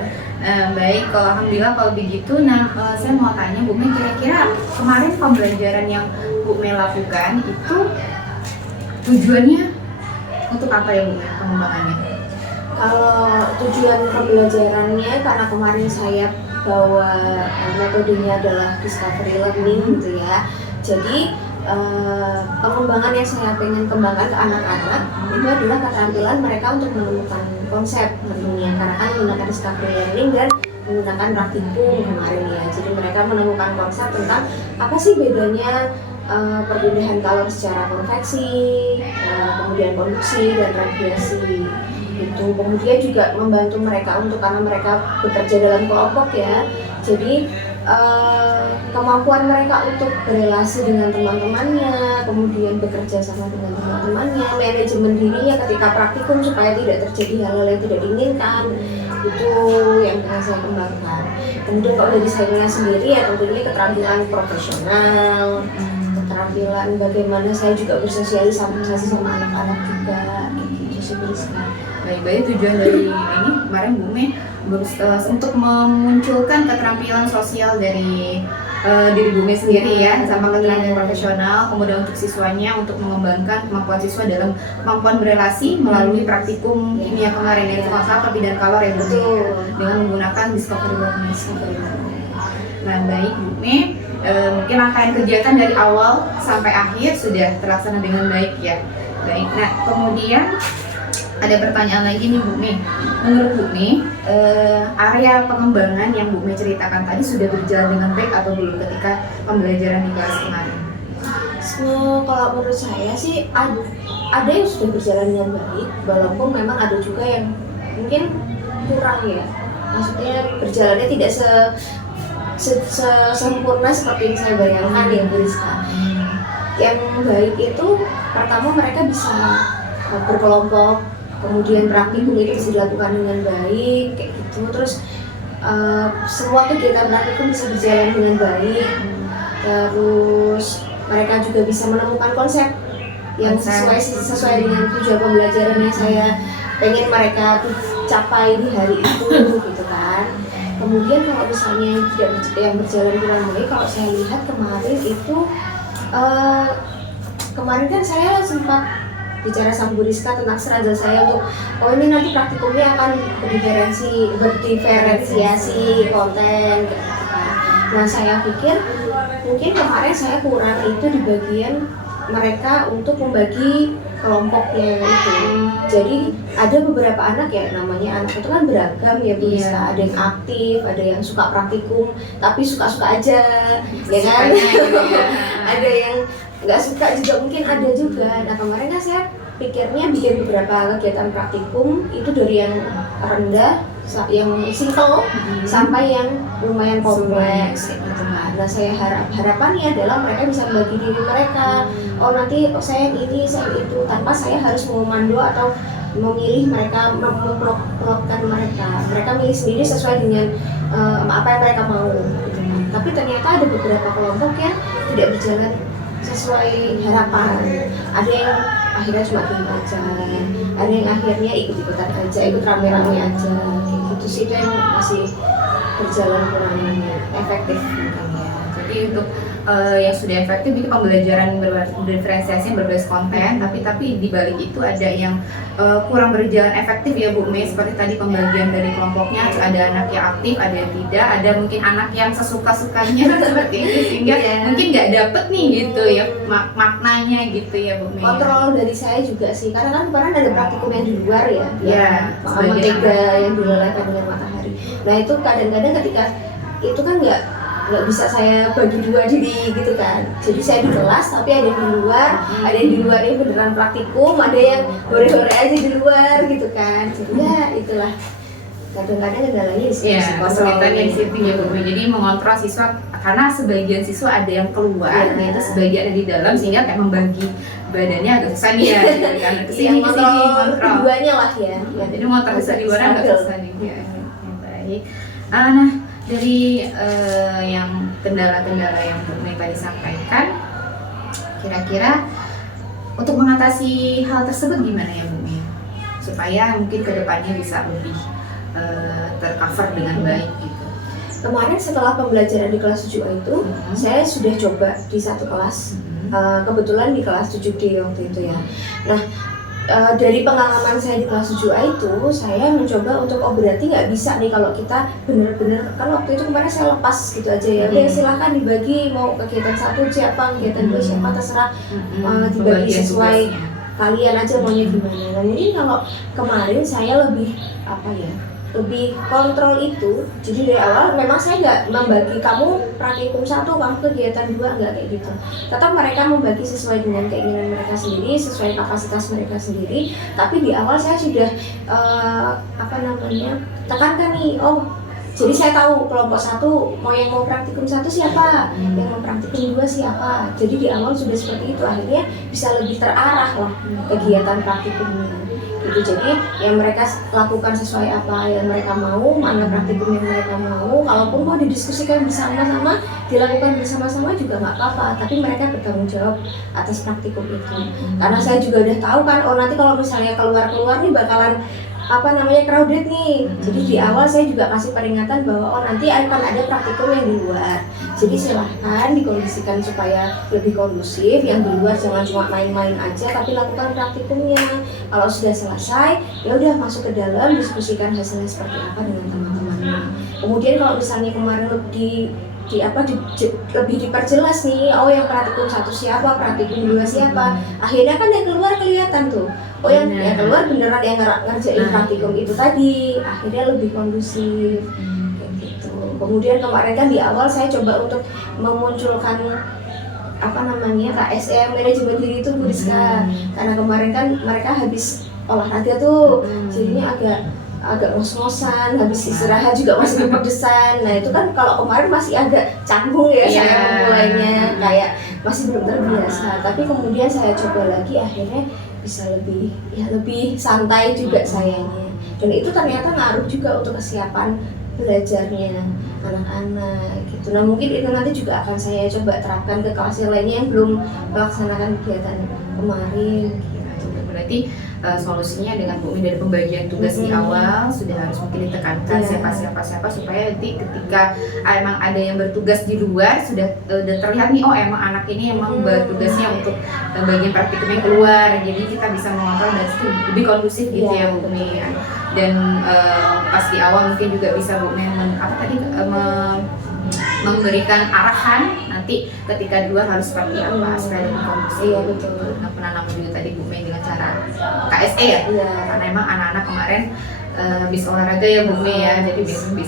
Baik, kalau alhamdulillah kalau begitu. Nah, saya mau tanya Bu Mei, kira-kira kemarin pembelajaran yang Bu Mei lakukan itu tujuannya untuk apa ya Bu Mei, pengembangannya? Kalau tujuan pembelajarannya, karena kemarin saya bawa metodenya adalah discovery learning gitu ya. Jadi pengembangan yang saya pengen kembangkan ke anak-anak itu adalah keterampilan mereka untuk menemukan konsep tentunya, karena kan menggunakan discovery learning dan menggunakan praktikum kemarin ya. Jadi mereka menemukan konsep tentang apa sih bedanya perpindahan kalor secara konveksi, kemudian konduksi dan radiasi itu. Kemudian juga membantu mereka untuk, karena mereka bekerja dalam kelompok ya, jadi kemampuan mereka untuk berelasi dengan teman-temannya, kemudian bekerja sama dengan teman-temannya, manajemen dirinya ketika praktikum supaya tidak terjadi hal-hal yang tidak diinginkan, itu yang akan saya kembangkan. Kemudian kalau dari saya sendiri ya tentunya keterampilan profesional, keterampilan bagaimana saya juga bersosialisasi sama anak-anak juga, gitu sih Rizka. Baik-baik, tujuan dari ini kemarin Bu Mei untuk memunculkan keterampilan sosial dari diri Bu Mei sendiri ya, sama keterampilan profesional, kemudian untuk siswanya untuk mengembangkan kemampuan siswa dalam kemampuan berelasi melalui praktikum kimia kemarin, yaitu masalah perbedaan kalor ya Bu Mei, dengan menggunakan discovery learning. Nah, baik Bu Mei, mungkin rangkaian kegiatan dari awal sampai akhir sudah terlaksana dengan baik ya. Baik, nah kemudian ada pertanyaan lagi nih Bu Mei. Menurut Bu Mei, area pengembangan yang Bu Mei ceritakan tadi sudah berjalan dengan baik atau belum ketika pembelajaran di kelas kemarin? Kalau menurut saya sih ada yang sudah berjalan dengan baik, walaupun memang ada juga yang mungkin kurang ya. Maksudnya berjalannya tidak sempurna seperti yang saya bayangkan ya Bu Rizka. Yang baik itu pertama mereka bisa berkelompok, kemudian praktikum itu bisa dilakukan dengan baik kayak gitu. Terus semua kegiatan praktikum bisa berjalan dengan baik. Terus mereka juga bisa menemukan konsep yang sesuai dengan tujuan pembelajaran yang saya pengen mereka capai di hari itu gitu kan. Kemudian kalau misalnya yang berjalan kurang baik, kalau saya lihat kemarin itu kemarin kan saya sempat bicara sama Bu Rizka tentang strategi saya untuk ini nanti praktikumnya akan berdiferensiasi konten gitu kan. Nah, saya pikir mungkin kemarin saya kurang itu di bagian mereka untuk membagi kelompoknya itu. Jadi ada beberapa anak ya, namanya anak itu kan beragam ya Bu Rizka. Ada yang aktif, ada yang suka praktikum tapi suka-suka aja ya kan. Ada yang nggak suka juga mungkin ada juga. Nah, kemarin kan saya pikirnya bikin beberapa kegiatan praktikum itu dari yang rendah yang simple sampai yang lumayan kompleks gitu kan. Nah saya harapannya adalah mereka bisa membagi diri mereka. Oh nanti saya yang ini, saya yang itu, tanpa saya harus mengomando atau memilih mereka, memperlakukan mereka. Mereka milih sendiri sesuai dengan apa yang mereka mau gitu kan. Tapi ternyata ada beberapa kelompok yang tidak berjalan sesuai harapan. Ada yang akhirnya cuma diem aja, ada yang akhirnya ikut-ikutan aja, ikut rame-rame aja, kayak gitu sih. Itu yang masih berjalan kurang efektif mungkin ya. Jadi untuk yang sudah efektif itu pembelajaran berdiferensiasi yang berbasis konten, tapi di balik itu ada yang kurang berjalan efektif ya Bu Mei, seperti tadi pembagian dari kelompoknya, ada anak yang aktif, ada yang tidak, ada mungkin anak yang sesuka-sukanya seperti itu, sehingga mungkin nggak dapet nih gitu ya maknanya gitu ya Bu Mei. Kontrol dari saya juga sih, karena kan kemarin ada praktikum yang di luar ya, sebagian mentega yang dilelehkan dengan matahari. Nah itu kadang-kadang ketika itu kan nggak bisa saya bagi dua diri gitu kan. Jadi saya di kelas tapi ada yang di luar, ada yang di luar yang beneran praktikum, ada yang hore-hore aja di luar gitu kan. Jadi ya itulah kadang-kadang kendalanya di sini. Kesulitan yang situ ya Bu Mei. Jadi mengontrol siswa, karena sebagian siswa ada yang keluar, yaitu sebagian ada di dalam, sehingga kayak membagi badannya agak susah nih ya, gitu kan. Kesini kontrol keduanya lah ya. Jadi mengontrol siswa di luar agak susah nih ya. Baik. Nah, dari yang kendala-kendala yang Bu Mei tadi sampaikan, kira-kira untuk mengatasi hal tersebut gimana ya Bu Mei? Supaya mungkin kedepannya bisa lebih tercover dengan baik gitu. Kemarin setelah pembelajaran di kelas 7A itu, saya sudah coba di satu kelas, kebetulan di kelas 7D waktu itu ya. Nah, dari pengalaman saya di kelas 7A itu, saya mencoba untuk berarti nggak bisa nih kalau kita bener-bener, kan waktu itu kemarin saya lepas gitu aja ya. Oke, silahkan dibagi mau kegiatan 1 siapa, kegiatan 2 siapa, terserah, dibagi sesuai kalian aja maunya gimana. Nah jadi kalau kemarin saya lebih lebih kontrol itu. Jadi dari awal memang saya nggak membagi kamu praktikum 1, kamu kegiatan 2, nggak kayak gitu. Tetap mereka membagi sesuai dengan keinginan mereka sendiri, sesuai kapasitas mereka sendiri. Tapi di awal saya sudah tekankan nih, jadi saya tahu kelompok 1 yang mau praktikum 1 siapa, yang mau praktikum 2 siapa. Jadi di awal sudah seperti itu, akhirnya bisa lebih terarah lah kegiatan praktikumnya. Gitu. Jadi yang mereka lakukan sesuai apa yang mereka mau, mana praktikum yang mereka mau. Kalaupun mau didiskusikan bersama-sama, dilakukan bersama-sama juga nggak apa-apa. Tapi mereka bertanggung jawab atas praktikum itu. Karena saya juga udah tahu kan, nanti kalau misalnya keluar-keluar nih bakalan crowded nih. Jadi di awal saya juga kasih peringatan bahwa nanti akan ada praktikum yang di luar. Jadi silahkan dikondisikan supaya lebih kondusif. Yang di luar jangan cuma main-main aja, tapi lakukan praktikumnya. Kalau sudah selesai, ya udah masuk ke dalam, diskusikan hasilnya seperti apa dengan teman-temannya. Kemudian kalau misalnya kemarin lebih diperjelas nih, yang praktikum 1 siapa, praktikum 2 siapa. Akhirnya kan yang keluar kelihatan tuh. Yang keluar beneran yang ngerjain praktikum itu tadi. Akhirnya lebih kondusif kayak gitu. Kemudian kemarin kan di awal saya coba untuk memunculkan KSM, manajemen diri itu Bu Rizka. Karena kemarin kan mereka habis olahraga tuh, jadinya agak ngos-ngosan, habis istirahat juga masih kepedesan. Nah itu kan kalau kemarin masih agak canggung ya saya memulainya, kayak masih belum terbiasa. Tapi kemudian saya coba lagi, akhirnya bisa lebih santai juga sayanya. Dan itu ternyata ngaruh juga untuk kesiapan belajarnya anak-anak gitu. Nah mungkin itu nanti juga akan saya coba terapkan ke kelas lainnya yang belum melaksanakan kegiatan kemarin gitu. Berarti solusinya dengan Bu Mei dari pembagian tugas di awal sudah harus mungkin ditekankan siapa supaya nanti ketika emang ada yang bertugas di luar sudah terlihat nih, emang anak ini emang bertugasnya untuk bagian praktikum yang keluar. Jadi kita bisa mengontrol dan itu lebih kondusif gitu ya Bu Mei. Dan pas di awal mungkin juga bisa Bu Mei memberikan arahan nanti ketika di luar harus seperti apa supaya lebih kondusif. Iya betul. Menanam juga tadi Bu Mei dengan cara KSE ya. Karena emang anak-anak kemarin habis olahraga ya Bu Mei ya. Jadi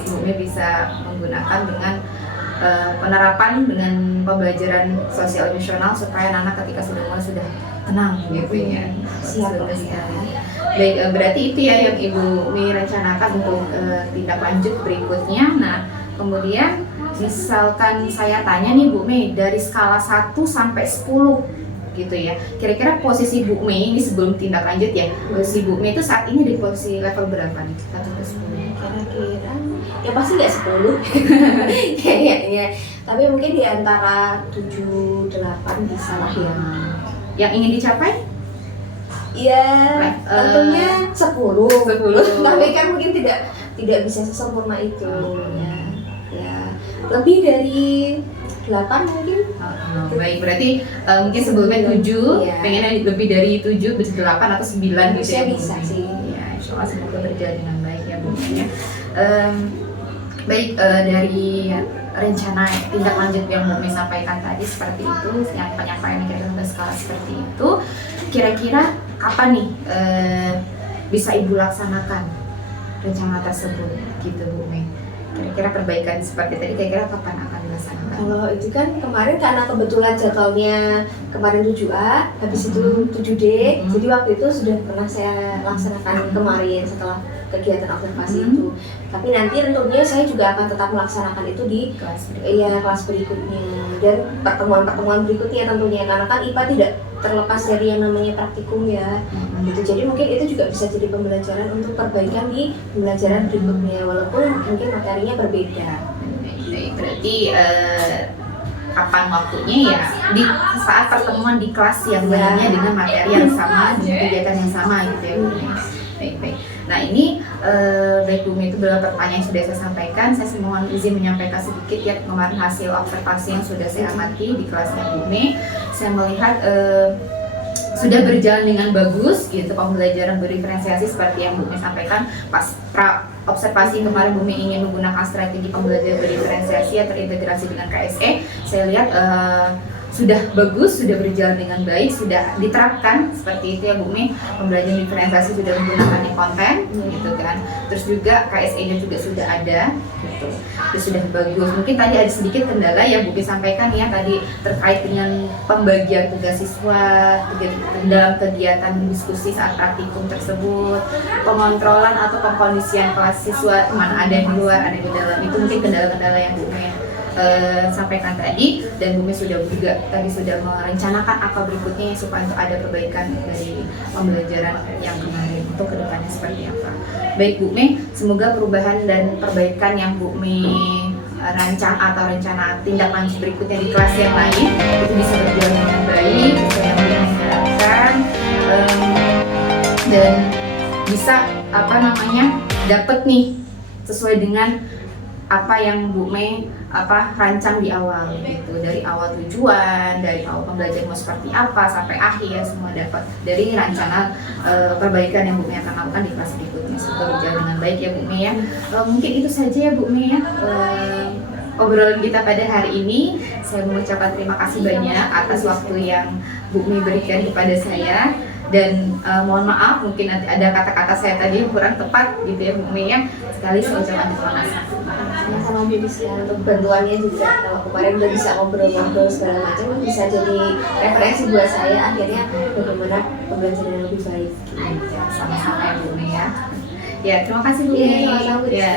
Bu Mei bisa menggunakan dengan penerapan dengan pembelajaran sosial emosional supaya anak ketika sudah mulai sudah tenang gitu ya. Siap, Bagus ya. sekali. Baik, berarti itu ya yang Ibu Mi rencanakan untuk tindak lanjut berikutnya. Nah, kemudian misalkan saya tanya nih Bu Mi, dari skala 1 sampai 10 gitu ya. Kira-kira posisi Bu Mi ini sebelum tindak lanjut ya, posisi Bu Mi itu saat ini di posisi level berapa nih? 1 ke 10. Kira-kira ya pasti nggak 10 kayaknya, tapi mungkin di antara 7-8 bisa lah ya. Yang ingin dicapai? Ya Baik, tentunya 10 10. tapi kan mungkin tidak bisa sesempurna itu ya lebih dari 8 mungkin. Baik, berarti mungkin sebelumnya 7, Iya. pengennya lebih dari 7, 8 atau 9 gitu ya. Bisa sih. Ya, insya Allah semoga berjalan dengan baik ya Bu ya. Baik, dari rencana tindak lanjut yang Bu Mi sampaikan tadi seperti itu, yang penyampaian kita ke skala seperti itu, kira-kira kapan nih bisa Ibu laksanakan rencana tersebut gitu Bu Mi? Kira-kira perbaikan seperti tadi, kira-kira kapan akan dilaksanakan? Kalau itu kan kemarin karena kebetulan jadwalnya kemarin 7A, habis itu 7D, jadi waktu itu sudah pernah saya laksanakan kemarin setelah kegiatan observasi itu. Tapi nanti tentunya saya juga akan tetap melaksanakan itu di kelas berikutnya dan pertemuan-pertemuan berikutnya tentunya, karena kan IPA tidak terlepas dari yang namanya praktikum ya. Gitu. Jadi mungkin itu juga bisa jadi pembelajaran untuk perbaikan di pembelajaran berikutnya walaupun mungkin materinya berbeda. Baik, berarti kapan waktunya ya di saat pertemuan di kelas yang lainnya dengan materi yang sama, dengan kegiatan yang sama gitu ya Bu. Baik. Nah ini baik Bu Mi, itu beberapa pertanyaan yang sudah saya sampaikan. Saya mohon izin menyampaikan sedikit ya kemarin hasil observasi yang sudah saya amati di kelasnya Bu Mi. Saya melihat sudah berjalan dengan bagus gitu pembelajaran berdiferensiasi seperti yang Bu Mi sampaikan. Pas observasi kemarin Bu Mi ingin menggunakan strategi pembelajaran berdiferensiasi yang terintegrasi dengan KSE. Saya lihat sudah bagus, sudah berjalan dengan baik, sudah diterapkan seperti itu ya Bu Mi. Pembelajaran diferensiasi sudah menggunakan konten gitu kan. Terus juga KSE-nya juga sudah ada gitu. Itu sudah bagus. Mungkin tadi ada sedikit kendala ya Bu Mi sampaikan ya tadi terkait dengan pembagian tugas siswa dalam kegiatan diskusi saat praktikum tersebut, pengontrolan atau pengkondisian kelas siswa, mana ada yang di luar, ada di dalam. Itu mungkin kendala-kendala yang Bu Mi sampaikan tadi, dan Bu Mi sudah juga tadi sudah merencanakan apa berikutnya supaya untuk ada perbaikan dari pembelajaran yang kemarin untuk kedepannya seperti apa. Baik Bu Mi, semoga perubahan dan perbaikan yang Bu Mi rancang atau rencana tindak lanjut berikutnya di kelas yang lain itu bisa berjalan dengan baik sesuai yang Bu Mi harapkan, dan bisa dapat nih sesuai dengan apa yang Bu Mi rancang di awal gitu, dari awal tujuan, dari awal pembelajaran mau seperti apa sampai akhir semua dapat dari rencana perbaikan yang Bu Mi akan lakukan di kelas berikutnya. Semoga berjalan dengan baik ya Bu Mi ya. Mungkin itu saja ya Bu Mi ya obrolan kita pada hari ini. Saya mengucapkan terima kasih banyak atas waktu yang Bu Mi berikan kepada saya, dan mohon maaf mungkin nanti ada kata-kata saya tadi yang kurang tepat gitu ya Bu Mi ya. Sekali saya ucapkan terima kasih. Sama-sama Bu Rizka untuk bantuannya juga. Kalau kemarin udah bisa ngobrol-ngobrol segala macam, bisa jadi referensi buat saya akhirnya bagaimana pembelajaran yang lebih baik. Sama-sama ya Bu Mi ya. Ya, terima kasih Bu Mi. Iya, sama-sama Bu Rizka. Ya.